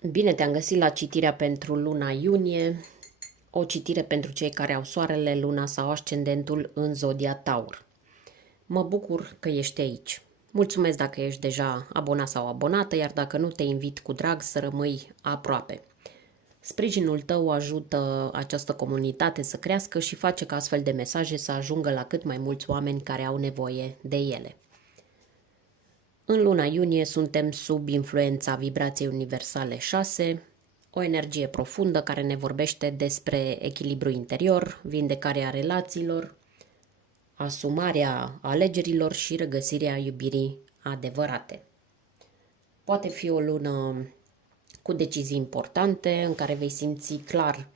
Bine te-am găsit la citirea pentru luna iunie, o citire pentru cei care au soarele, luna sau ascendentul în zodia Taur. Mă bucur că ești aici. Mulțumesc dacă ești deja abonat sau abonată, iar dacă nu, te invit cu drag să rămâi aproape. Sprijinul tău ajută această comunitate să crească și face ca astfel de mesaje să ajungă la cât mai mulți oameni care au nevoie de ele. În luna iunie suntem sub influența vibrației universale 6, o energie profundă care ne vorbește despre echilibru interior, vindecarea relațiilor, asumarea alegerilor și regăsirea iubirii adevărate. Poate fi o lună cu decizii importante în care vei simți clar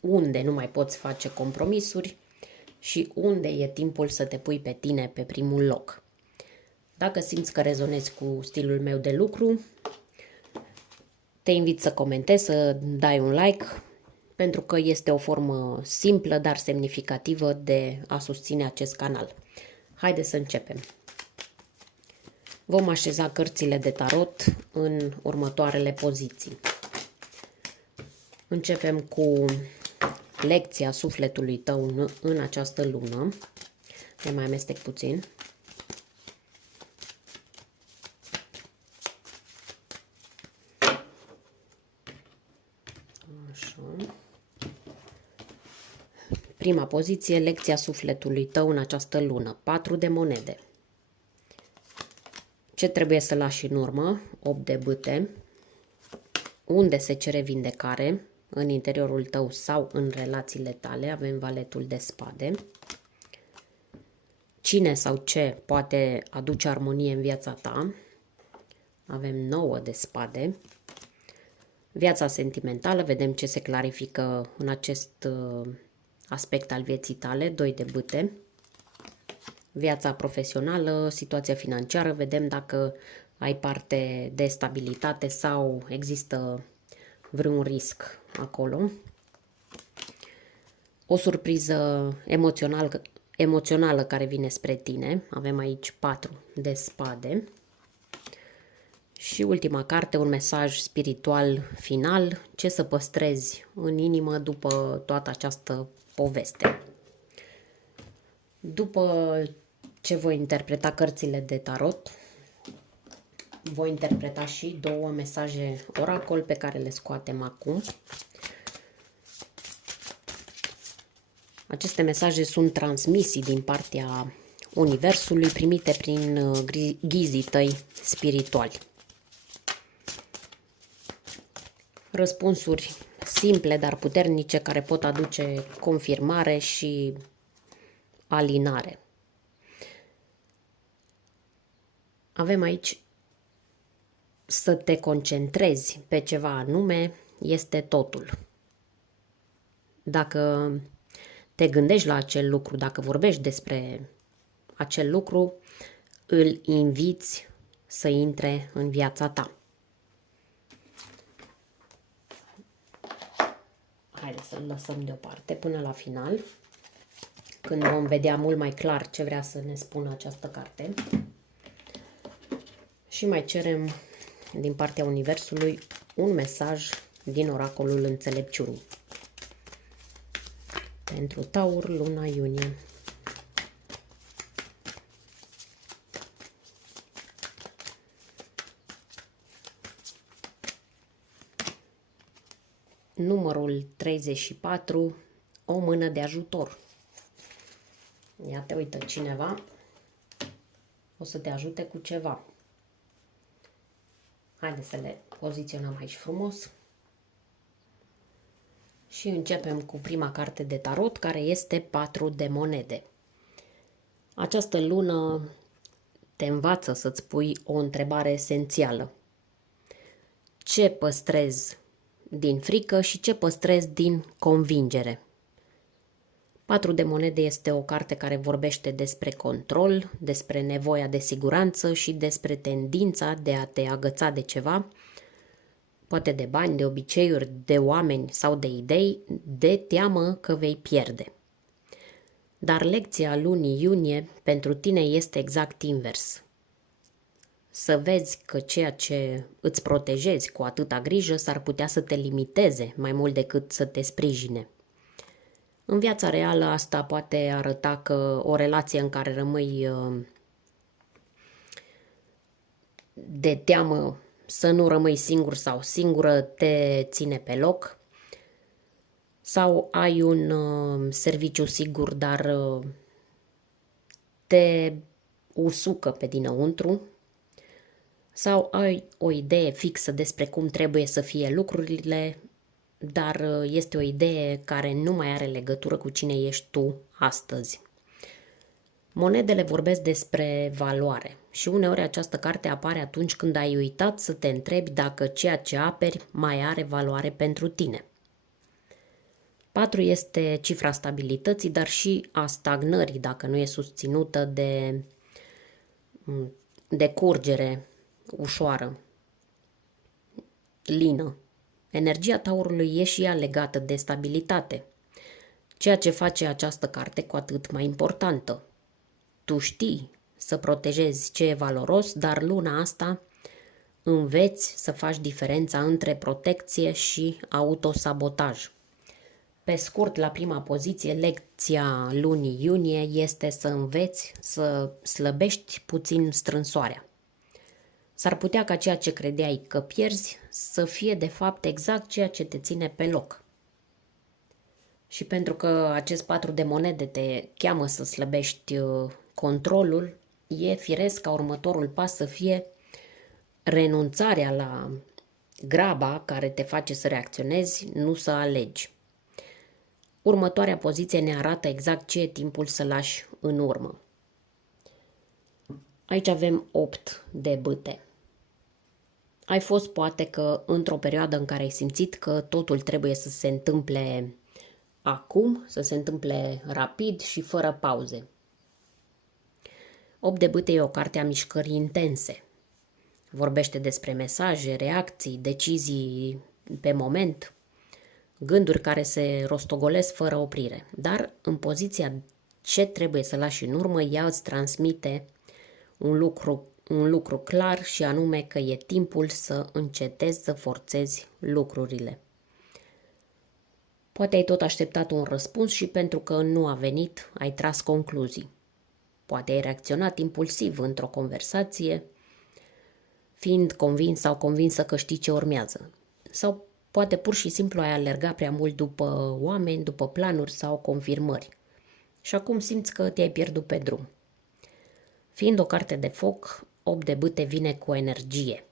unde nu mai poți face compromisuri și unde e timpul să te pui pe tine pe primul loc. Dacă simți că rezonezi cu stilul meu de lucru, te invit să comentezi, să dai un like, pentru că este o formă simplă, dar semnificativă de a susține acest canal. Haideți să începem. Vom așeza cărțile de tarot în următoarele poziții. Începem cu lecția sufletului tău în această lună. Le mai amestec puțin. Așa. Prima poziție, lecția sufletului tău în această lună. 4 de monede. Ce trebuie să lași în urmă? 8 de bâte. Unde se cere vindecare? În interiorul tău sau în relațiile tale. Avem valetul de spade. Cine sau ce poate aduce armonie în viața ta? Avem 9 de spade. Viața sentimentală, vedem ce se clarifică în acest aspect al vieții tale, 2 de bâte. Viața profesională, situația financiară, vedem dacă ai parte de stabilitate sau există vreun risc acolo. O surpriză emoțională care vine spre tine, avem aici 4 de spade. Și ultima carte, un mesaj spiritual final, ce să păstrezi în inimă după toată această poveste. După ce voi interpreta cărțile de tarot, voi interpreta și 2 mesaje oracol pe care le scoatem acum. Aceste mesaje sunt transmisii din partea Universului, primite prin ghizii tăi spirituali. Răspunsuri simple, dar puternice, care pot aduce confirmare și alinare. Avem aici să te concentrezi pe ceva anume, este totul. Dacă te gândești la acel lucru, dacă vorbești despre acel lucru, îl inviți să intre în viața ta. Haideți să-l lăsăm deoparte până la final, când vom vedea mult mai clar ce vrea să ne spună această carte. Și mai cerem din partea Universului un mesaj din oracolul înțelepciunii. Pentru Taur, luna iunie. Numărul 34, o mână de ajutor. Ia te uită, cineva o să te ajute cu ceva. Haideți să le poziționăm aici frumos. Și începem cu prima carte de tarot, care este 4 de monede. Această lună te învață să-ți pui o întrebare esențială. Ce păstrezi din frică și ce păstrezi din convingere? 4 de monede este o carte care vorbește despre control, despre nevoia de siguranță și despre tendința de a te agăța de ceva, poate de bani, de obiceiuri, de oameni sau de idei, de teamă că vei pierde. Dar lecția lunii iunie pentru tine este exact invers. să vezi că ceea ce îți protejezi cu atâta grijă s-ar putea să te limiteze mai mult decât să te sprijine. În viața reală asta poate arăta că o relație în care rămâi de teamă să nu rămâi singur sau singură te ține pe loc, sau ai un serviciu sigur, dar te usucă pe dinăuntru, sau ai o idee fixă despre cum trebuie să fie lucrurile, dar este o idee care nu mai are legătură cu cine ești tu astăzi. Monedele vorbesc despre valoare și uneori această carte apare atunci când ai uitat să te întrebi dacă ceea ce aperi mai are valoare pentru tine. 4 este cifra stabilității, dar și a stagnării dacă nu e susținută de curgere ușoară, lină. Energia Taurului e și ea legată de stabilitate, ceea ce face această carte cu atât mai importantă. Tu știi să protejezi ce e valoros, dar luna asta înveți să faci diferența între protecție și autosabotaj. Pe scurt, la prima poziție, lecția lunii iunie este să înveți să slăbești puțin strânsoarea. S-ar putea ca ceea ce credeai că pierzi să fie de fapt exact ceea ce te ține pe loc. Și pentru că acest 4 de monede te cheamă să slăbești controlul, e firesc ca următorul pas să fie renunțarea la graba care te face să reacționezi, nu să alegi. Următoarea poziție ne arată exact ce e timpul să lași în urmă. Aici avem 8 de bâte. Ai fost poate că într-o perioadă în care ai simțit că totul trebuie să se întâmple acum, să se întâmple rapid și fără pauze. 8 de bâte e o carte a mișcării intense. Vorbește despre mesaje, reacții, decizii pe moment, gânduri care se rostogolesc fără oprire. Dar în poziția ce trebuie să lași în urmă, ea îți transmite un lucru clar și anume că e timpul să încetezi să forțezi lucrurile. Poate ai tot așteptat un răspuns și pentru că nu a venit, ai tras concluzii. Poate ai reacționat impulsiv într-o conversație, fiind convins sau convinsă că știi ce urmează. Sau poate pur și simplu ai alergat prea mult după oameni, după planuri sau confirmări. Și acum simți că te-ai pierdut pe drum. Fiind o carte de foc, 8 de bâte vine cu energie.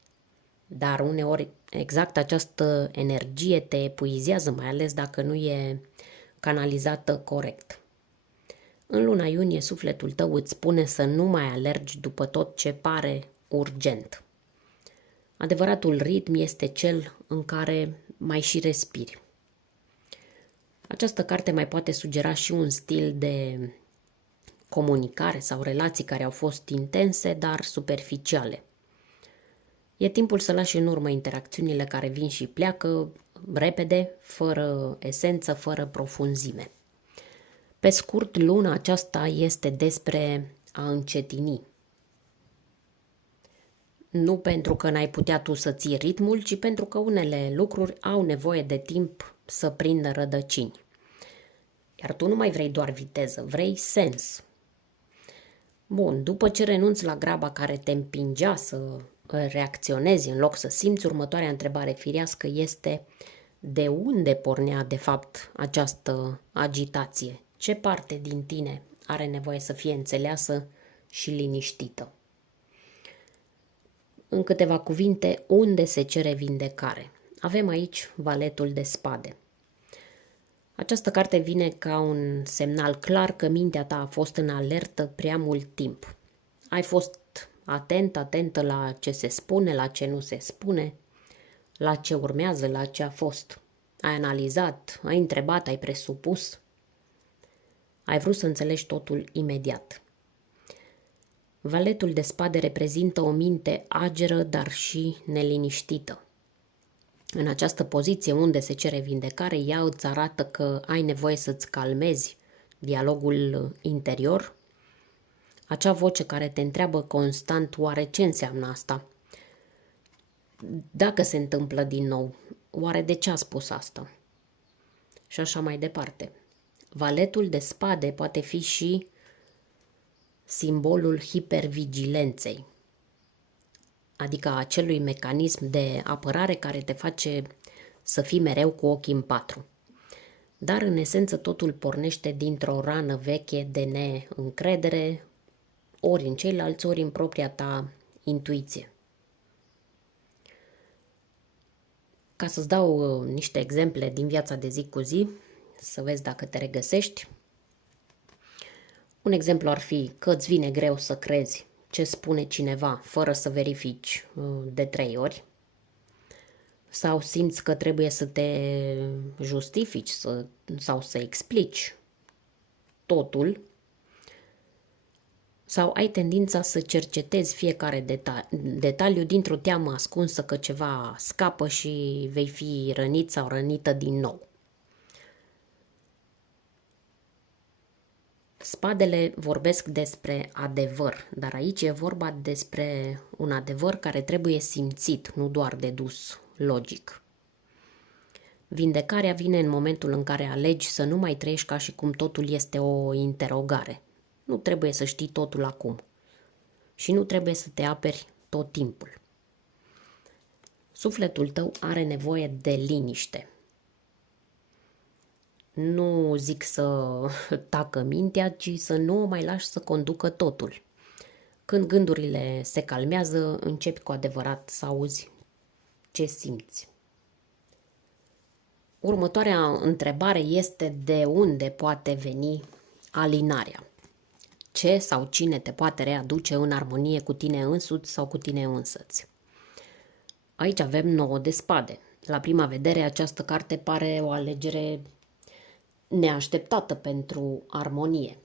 Dar uneori exact această energie te epuizează, mai ales dacă nu e canalizată corect. În luna iunie, sufletul tău îți spune să nu mai alergi după tot ce pare urgent. Adevăratul ritm este cel în care mai și respiri. Această carte mai poate sugera și un stil de comunicare sau relații care au fost intense, dar superficiale. E timpul să lași în urmă interacțiunile care vin și pleacă repede, fără esență, fără profunzime. Pe scurt, luna aceasta este despre a încetini. Nu pentru că n-ai putea tu să ții ritmul, ci pentru că unele lucruri au nevoie de timp să prindă rădăcini. Iar tu nu mai vrei doar viteză, vrei sens. Bun, după ce renunți la graba care te împingea să reacționezi în loc să simți, următoarea întrebare firească este: de unde pornea de fapt această agitație? Ce parte din tine are nevoie să fie înțeleasă și liniștită? În câteva cuvinte, unde se cere vindecare? Avem aici valetul de spade. Această carte vine ca un semnal clar că mintea ta a fost în alertă prea mult timp. Ai fost atentă la ce se spune, la ce nu se spune, la ce urmează, la ce a fost. Ai analizat, ai întrebat, ai presupus. Ai vrut să înțelegi totul imediat. Valetul de spade reprezintă o minte ageră, dar și neliniștită. În această poziție unde se cere vindecare, ea îți arată că ai nevoie să-ți calmezi dialogul interior, Acea voce care te întreabă constant oare ce înseamnă asta? Dacă se întâmplă din nou, oare de ce a spus asta? Și așa mai departe. Valetul de spade poate fi și simbolul hipervigilenței, adică acelui mecanism de apărare care te face să fii mereu cu ochii în patru. Dar în esență totul pornește dintr-o rană veche de neîncredere, ori în ceilalți, ori în propria ta intuiție. Ca să-ți dau niște exemple din viața de zi cu zi, să vezi dacă te regăsești. Un exemplu ar fi că îți vine greu să crezi ce spune cineva fără să verifici de 3 ori, sau simți că trebuie să te justifici sau să explici totul, sau ai tendința să cercetezi fiecare detaliu dintr-o teamă ascunsă că ceva scapă și vei fi rănit sau rănită din nou. Spadele vorbesc despre adevăr, dar aici e vorba despre un adevăr care trebuie simțit, nu doar dedus logic. Vindecarea vine în momentul în care alegi să nu mai trăiești ca și cum totul este o interogare. Nu trebuie să știi totul acum și nu trebuie să te aperi tot timpul. Sufletul tău are nevoie de liniște. Nu zic să tacă mintea, ci să nu o mai lași să conducă totul. Când gândurile se calmează, începi cu adevărat să auzi ce simți. Următoarea întrebare este de unde poate veni alinarea? Ce sau cine te poate readuce în armonie cu tine însuți sau cu tine însăți? Aici avem 9 de spade. La prima vedere, această carte pare o alegere neașteptată pentru armonie.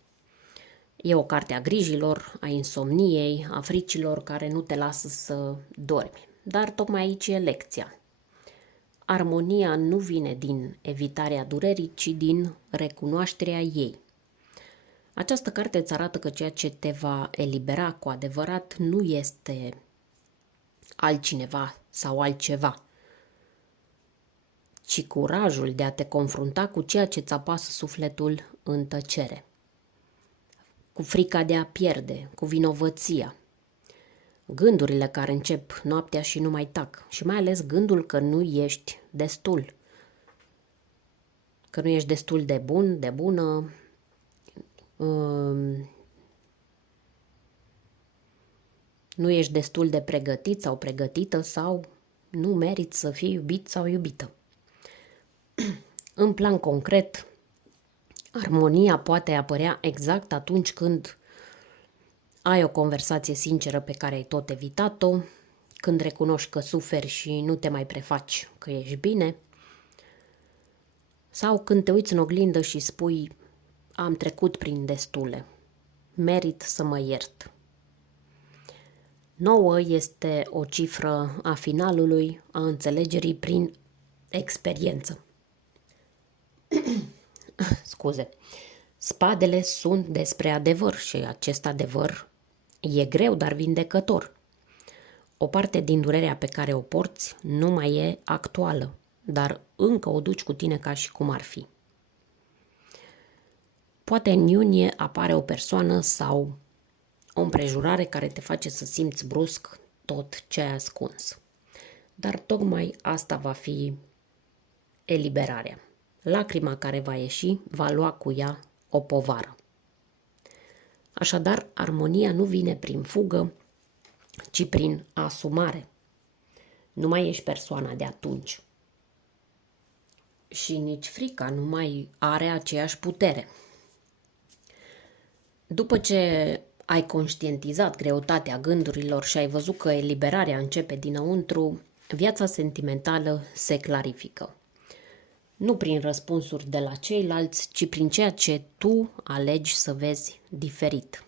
E o carte a grijilor, a insomniei, a fricilor care nu te lasă să dormi. Dar tocmai aici e lecția. Armonia nu vine din evitarea durerii, ci din recunoașterea ei. Această carte îți arată că ceea ce te va elibera cu adevărat nu este altcineva sau altceva, ci curajul de a te confrunta cu ceea ce îți apasă sufletul în tăcere, cu frica de a pierde, cu vinovăția, gândurile care încep noaptea și nu mai tac și mai ales gândul că nu ești destul, că nu ești destul de bun, de bună, nu ești destul de pregătit sau pregătită sau nu meriți să fii iubit sau iubită. În plan concret, armonia poate apărea exact atunci când ai o conversație sinceră pe care ai tot evitat-o, când recunoști că suferi și nu te mai prefaci că ești bine, sau când te uiți în oglindă și spui am trecut prin destule, merit să mă iert. 9 este o cifră a finalului, a înțelegerii prin experiență. Scuze. Spadele sunt despre adevăr și acest adevăr e greu, dar vindecător. O parte din durerea pe care o porți nu mai e actuală, dar încă o duci cu tine ca și cum ar fi. Poate în iunie apare o persoană sau o împrejurare care te face să simți brusc tot ce ai ascuns. Dar tocmai asta va fi eliberarea. Lacrima care va ieși va lua cu ea o povară. Așadar, armonia nu vine prin fugă, ci prin asumare. Nu mai ești persoana de atunci. Și nici frica nu mai are aceeași putere. După ce ai conștientizat greutatea gândurilor și ai văzut că eliberarea începe dinăuntru, viața sentimentală se clarifică. Nu prin răspunsuri de la ceilalți, ci prin ceea ce tu alegi să vezi diferit.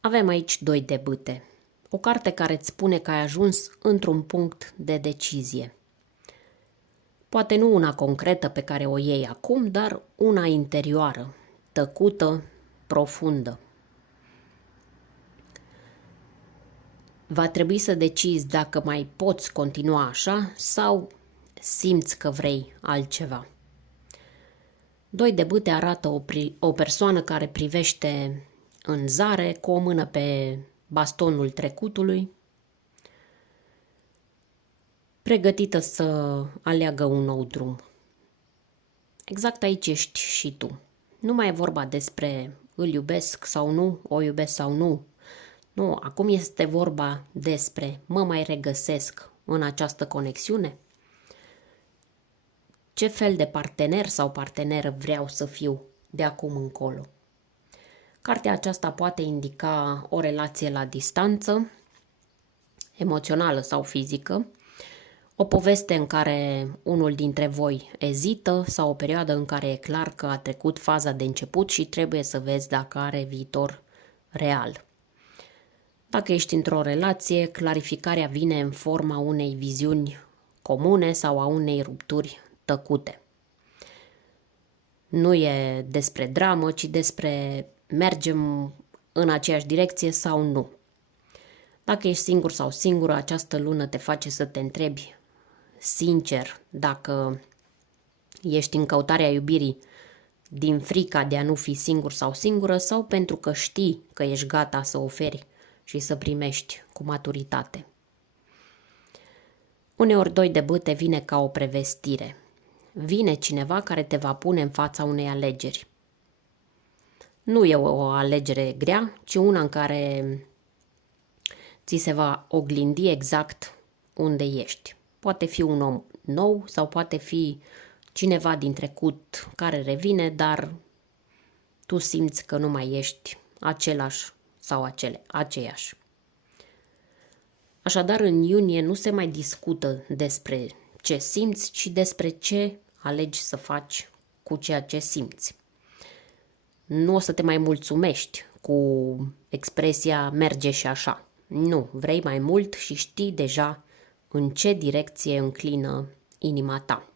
Avem aici 2 de bâte. O carte care îți spune că ai ajuns într-un punct de decizie. Poate nu una concretă pe care o iei acum, dar una interioară, tăcută, profundă. Va trebui să decizi dacă mai poți continua așa sau simți că vrei altceva. 2 de bâte arată o persoană care privește în zare cu o mână pe bastonul trecutului, pregătită să aleagă un nou drum. Exact aici ești și tu. Nu mai e vorba despre îl iubesc sau nu, o iubesc sau nu. Nu, acum este vorba despre mă mai regăsesc în această conexiune? Ce fel de partener sau parteneră vreau să fiu de acum încolo? Cartea aceasta poate indica o relație la distanță, emoțională sau fizică, o poveste în care unul dintre voi ezită sau o perioadă în care e clar că a trecut faza de început și trebuie să vezi dacă are viitor real. Dacă ești într-o relație, clarificarea vine în forma unei viziuni comune sau a unei rupturi tăcute. Nu e despre dramă, ci despre mergem în aceeași direcție sau nu. Dacă ești singur sau singură, această lună te face să te întrebi sincer dacă ești în căutarea iubirii din frica de a nu fi singur sau singură sau pentru că știi că ești gata să oferi și să primești cu maturitate. Uneori 2 de bâte vine ca o prevestire. Vine cineva care te va pune în fața unei alegeri. Nu e o alegere grea, ci una în care ți se va oglindi exact unde ești. Poate fi un om nou sau poate fi cineva din trecut care revine, dar tu simți că nu mai ești același sau aceeași. Așadar, în iunie nu se mai discută despre ce simți, ci despre ce alegi să faci cu ceea ce simți. Nu o să te mai mulțumești cu expresia merge și așa. Nu, vrei mai mult și știi deja în ce direcție înclină inima ta.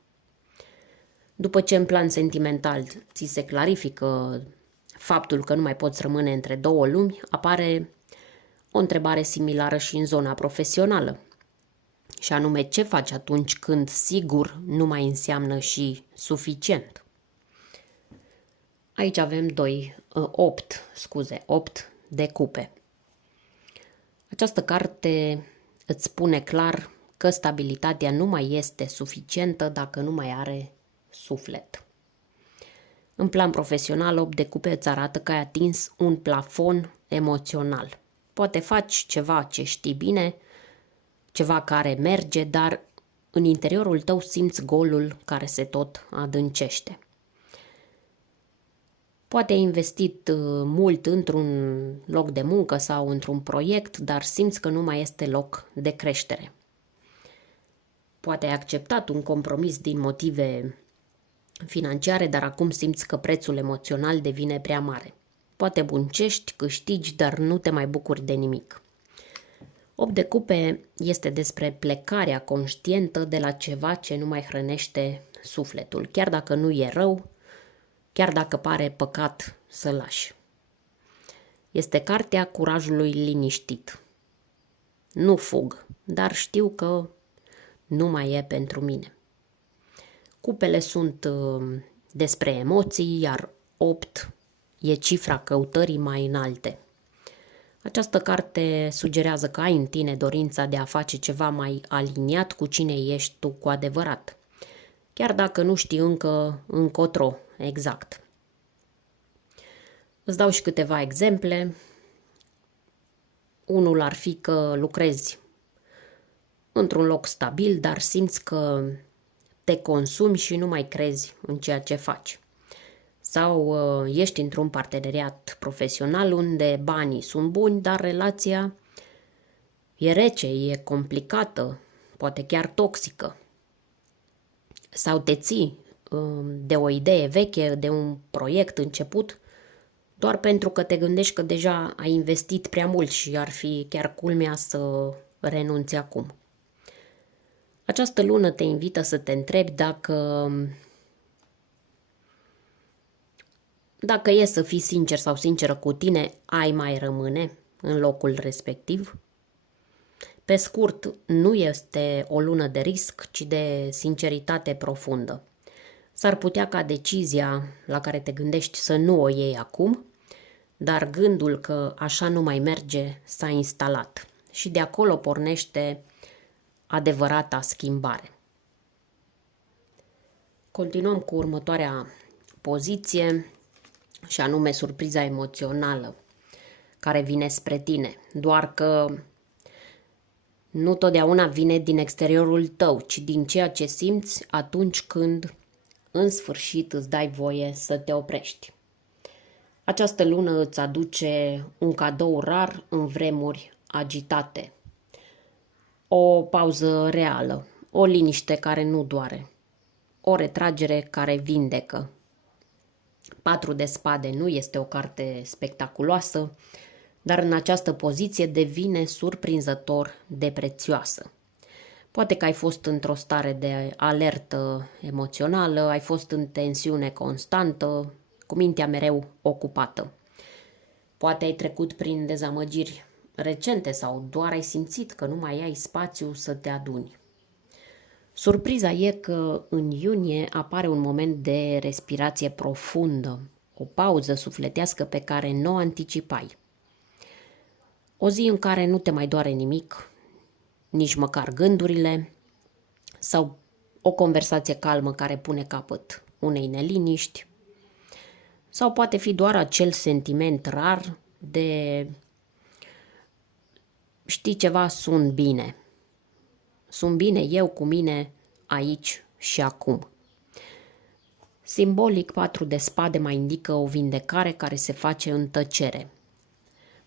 După ce în plan sentimental ți se clarifică faptul că nu mai poți rămâne între 2 lumi, apare o întrebare similară și în zona profesională. Și anume, ce faci atunci când sigur nu mai înseamnă și suficient? Aici avem 8 de cupe. Această carte îți spune clar că stabilitatea nu mai este suficientă dacă nu mai are suflet. În plan profesional, 8 de cupe îți arată că ai atins un plafon emoțional. Poate faci ceva ce știi bine, ceva care merge, dar în interiorul tău simți golul care se tot adâncește. Poate ai investit mult într-un loc de muncă sau într-un proiect, dar simți că nu mai este loc de creștere. Poate ai acceptat un compromis din motive financiare, dar acum simți că prețul emoțional devine prea mare. Poate muncești, câștigi, dar nu te mai bucuri de nimic. 8 de cupe este despre plecarea conștientă de la ceva ce nu mai hrănește sufletul, chiar dacă nu e rău, chiar dacă pare păcat să lași. Este cartea curajului liniștit. Nu fug, dar știu că nu mai e pentru mine. Cupele sunt despre emoții, iar 8 e cifra căutării mai înalte. Această carte sugerează că ai în tine dorința de a face ceva mai aliniat cu cine ești tu cu adevărat, chiar dacă nu știi încă încotro exact. Îți dau și câteva exemple. Unul ar fi că lucrezi într-un loc stabil, dar simți că te consumi și nu mai crezi în ceea ce faci. Sau ești într-un parteneriat profesional unde banii sunt buni, dar relația e rece, e complicată, poate chiar toxică. Sau te ții de o idee veche, de un proiect început, doar pentru că te gândești că deja ai investit prea mult și ar fi chiar culmea să renunți acum. Această lună te invită să te întrebi dacă e să fii sincer sau sinceră cu tine, ai mai rămâne în locul respectiv? Pe scurt, nu este o lună de risc, ci de sinceritate profundă. S-ar putea ca decizia la care te gândești să nu o iei acum, dar gândul că așa nu mai merge s-a instalat și de acolo pornește adevărata schimbare. Continuăm cu următoarea poziție și anume surpriza emoțională care vine spre tine, doar că nu totdeauna vine din exteriorul tău, ci din ceea ce simți atunci când în sfârșit îți dai voie să te oprești. Această lună îți aduce un cadou rar în vremuri agitate. O pauză reală, o liniște care nu doare, o retragere care vindecă. 4 de spade nu este o carte spectaculoasă, dar în această poziție devine surprinzător de prețioasă. Poate că ai fost într-o stare de alertă emoțională, ai fost în tensiune constantă, cu mintea mereu ocupată. Poate ai trecut prin dezamăgiri recente sau doar ai simțit că nu mai ai spațiu să te aduni. Surpriza e că în iunie apare un moment de respirație profundă, o pauză sufletească pe care nu o anticipai. O zi în care nu te mai doare nimic, nici măcar gândurile, sau o conversație calmă care pune capăt unei neliniști, sau poate fi doar acel sentiment rar de știi ceva, sunt bine. Sunt bine eu cu mine aici și acum. Simbolic, 4 de spade mai indică o vindecare care se face în tăcere.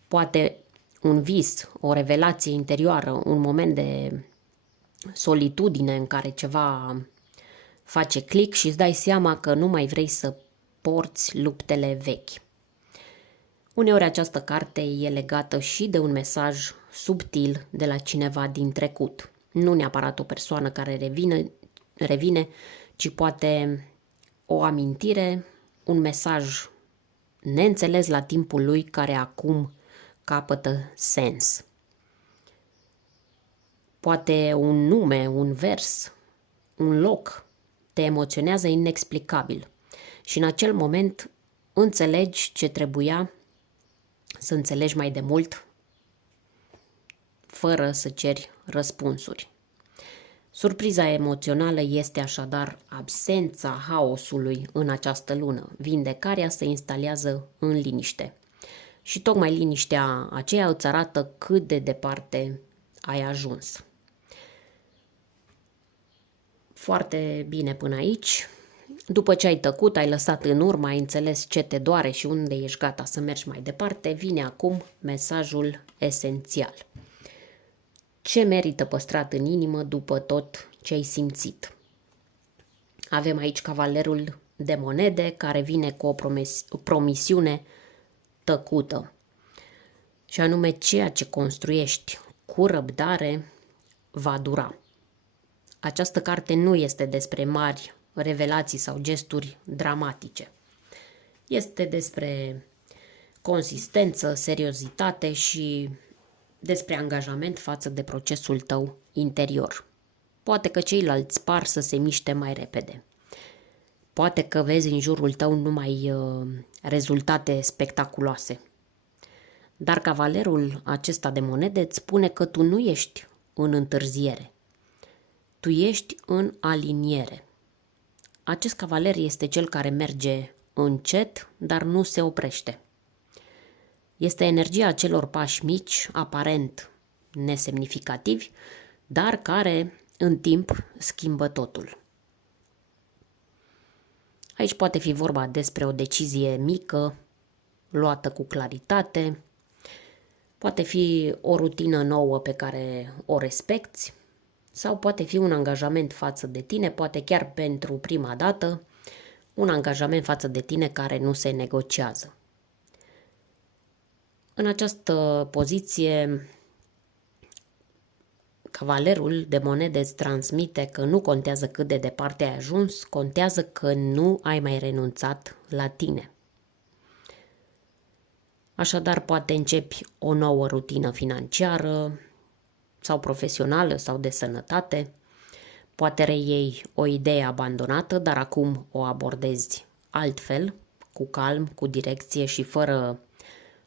Poate un vis, o revelație interioară, un moment de solitudine în care ceva face click și îți dai seama că nu mai vrei să porți luptele vechi. Uneori această carte e legată și de un mesaj subtil de la cineva din trecut. Nu neapărat o persoană care revine, ci poate o amintire, un mesaj neînțeles la timpul lui care acum capătă sens. Poate un nume, un vers, un loc te emoționează inexplicabil și în acel moment înțelegi ce trebuia să înțelegi mai de mult, fără să ceri răspunsuri. Surpriza emoțională este așadar absența haosului în această lună. Vindecarea se instalează în liniște. Și tocmai liniștea aceea îți arată cât de departe ai ajuns. Foarte bine până aici. După ce ai tăcut, ai lăsat în urmă, ai înțeles ce te doare și unde ești gata să mergi mai departe, vine acum mesajul esențial. Ce merită păstrat în inimă după tot ce ai simțit? Avem aici cavalerul de monede care vine cu o promisiune tăcută. Și anume, ceea ce construiești cu răbdare va dura. Această carte nu este despre mari revelații sau gesturi dramatice. Este despre consistență, seriozitate și despre angajament față de procesul tău interior. Poate că ceilalți par să se miște mai repede. Poate că vezi în jurul tău numai rezultate spectaculoase. Dar cavalerul acesta de monede îți spune că tu nu ești în întârziere. Tu ești în aliniere. Acest cavaler este cel care merge încet, dar nu se oprește. Este energia acelor pași mici, aparent nesemnificativi, dar care în timp schimbă totul. Aici poate fi vorba despre o decizie mică, luată cu claritate, poate fi o rutină nouă pe care o respecti sau poate fi un angajament față de tine, poate chiar pentru prima dată, un angajament față de tine care nu se negociază. În această poziție, cavalerul de monede îți transmite că nu contează cât de departe ai ajuns, contează că nu ai mai renunțat la tine. Așadar, poate începi o nouă rutină financiară sau profesională sau de sănătate. Poate reiei o idee abandonată, dar acum o abordezi altfel, cu calm, cu direcție și fără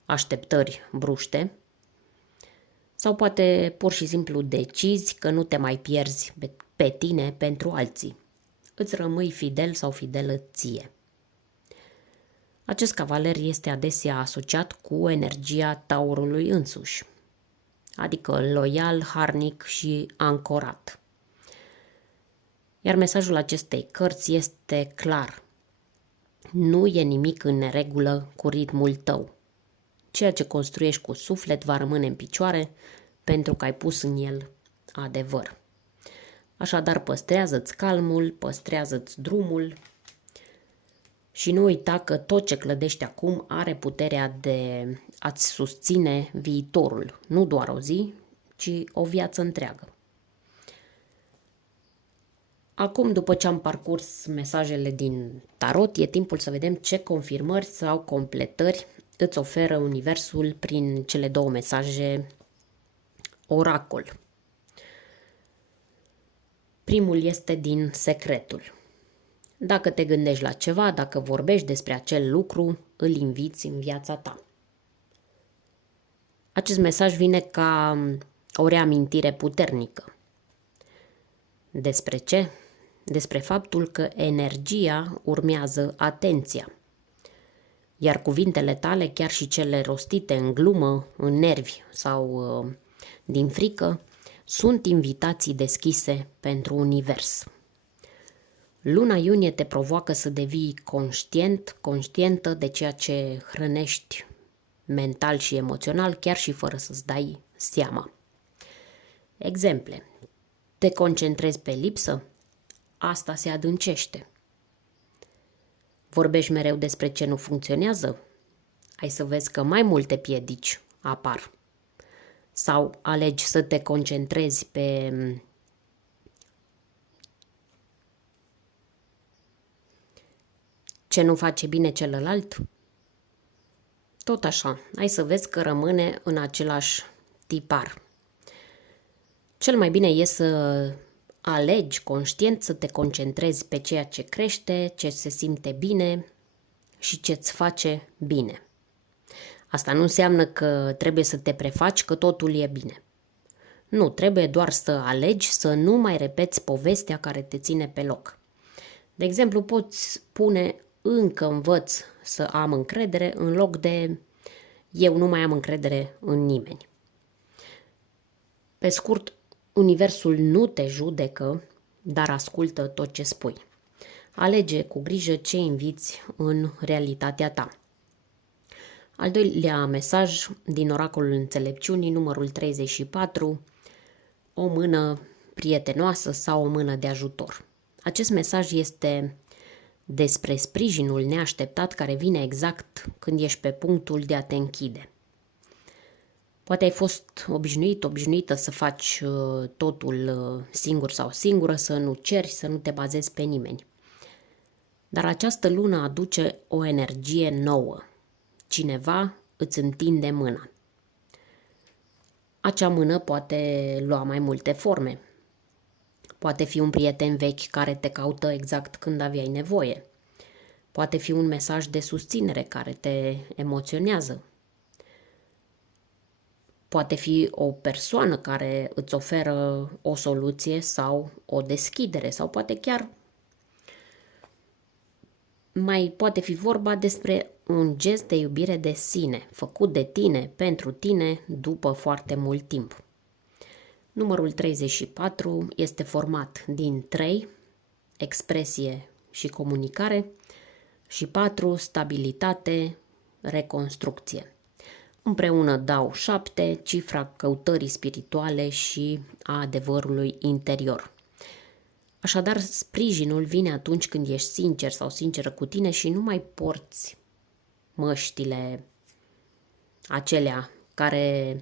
așteptări bruște. Sau poate pur și simplu decizi că nu te mai pierzi pe tine pentru alții. Îți rămâi fidel sau fidelă ție. Acest cavaler este adesea asociat cu energia taurului însuși, adică loial, harnic și ancorat. Iar mesajul acestei cărți este clar. Nu e nimic în neregulă cu ritmul tău. Ceea ce construiești cu suflet va rămâne în picioare pentru că ai pus în el adevăr. Așadar, păstrează-ți calmul, păstrează-ți drumul și nu uita că tot ce clădești acum are puterea de a-ți susține viitorul, nu doar o zi, ci o viață întreagă. Acum, după ce am parcurs mesajele din tarot, e timpul să vedem ce confirmări sau completări îți oferă Universul prin cele două mesaje oracol. Primul este din Secretul. Dacă te gândești la ceva, dacă vorbești despre acel lucru, îl inviți în viața ta. Acest mesaj vine ca o reamintire puternică. Despre ce? Despre faptul că energia urmează atenția. Iar cuvintele tale, chiar și cele rostite în glumă, în nervi sau din frică, sunt invitații deschise pentru univers. Luna iunie te provoacă să devii conștientă de ceea ce hrănești mental și emoțional, chiar și fără să-ți dai seama. Exemple. Te concentrezi pe lipsă? Asta se adâncește. Vorbești mereu despre ce nu funcționează? Ai să vezi că mai multe piedici apar. Sau alegi să te concentrezi pe ce nu face bine celălalt? Tot așa, ai să vezi că rămâne în același tipar. Cel mai bine e să alegi conștient să te concentrezi pe ceea ce crește, ce se simte bine și ce îți face bine. Asta nu înseamnă că trebuie să te prefaci că totul e bine. Nu, trebuie doar să alegi să nu mai repeți povestea care te ține pe loc. De exemplu, poți spune încă învăț să am încredere în loc de eu nu mai am încredere în nimeni. Pe scurt, Universul nu te judecă, dar ascultă tot ce spui. Alege cu grijă ce inviți în realitatea ta. Al doilea mesaj din Oracolul Înțelepciunii, numărul 34, o mână prietenoasă sau o mână de ajutor. Acest mesaj este despre sprijinul neașteptat care vine exact când ești pe punctul de a te închide. Poate ai fost obișnuită să faci totul singur sau singură, să nu ceri, să nu te bazezi pe nimeni. Dar această lună aduce o energie nouă. Cineva îți întinde mâna. Acea mână poate lua mai multe forme. Poate fi un prieten vechi care te caută exact când aveai nevoie. Poate fi un mesaj de susținere care te emoționează. Poate fi o persoană care îți oferă o soluție sau o deschidere sau poate chiar mai poate fi vorba despre un gest de iubire de sine, făcut de tine, pentru tine, după foarte mult timp. Numărul 34 este format din 3, expresie și comunicare, și 4, stabilitate, reconstrucție. Împreună dau 7, cifra căutării spirituale și a adevărului interior. Așadar, sprijinul vine atunci când ești sincer sau sinceră cu tine și nu mai porți măștile acelea care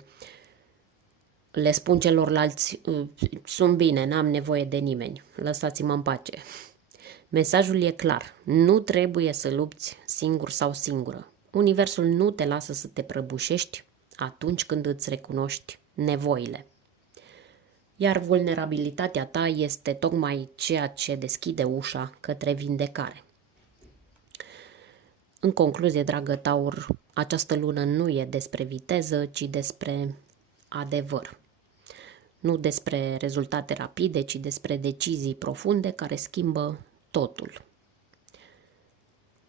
le spun celorlalți, sunt bine, n-am nevoie de nimeni, lăsați-mă în pace. Mesajul e clar, nu trebuie să lupți singur sau singură. Universul nu te lasă să te prăbușești atunci când îți recunoști nevoile. Iar vulnerabilitatea ta este tocmai ceea ce deschide ușa către vindecare. În concluzie, dragă Taur, această lună nu e despre viteză, ci despre adevăr. Nu despre rezultate rapide, ci despre decizii profunde care schimbă totul.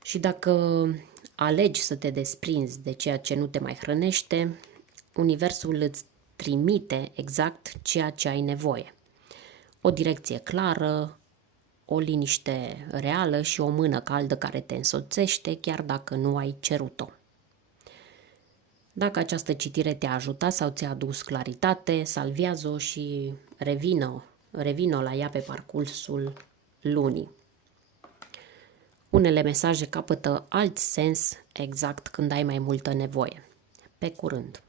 Și dacă alegi să te desprinzi de ceea ce nu te mai hrănește, Universul îți trimite exact ceea ce ai nevoie. O direcție clară, o liniște reală și o mână caldă care te însoțește, chiar dacă nu ai cerut-o. Dacă această citire te-a ajutat sau ți-a adus claritate, salvează-o și revină la ea pe parcursul lunii. Unele mesaje capătă alt sens exact când ai mai multă nevoie. Pe curând!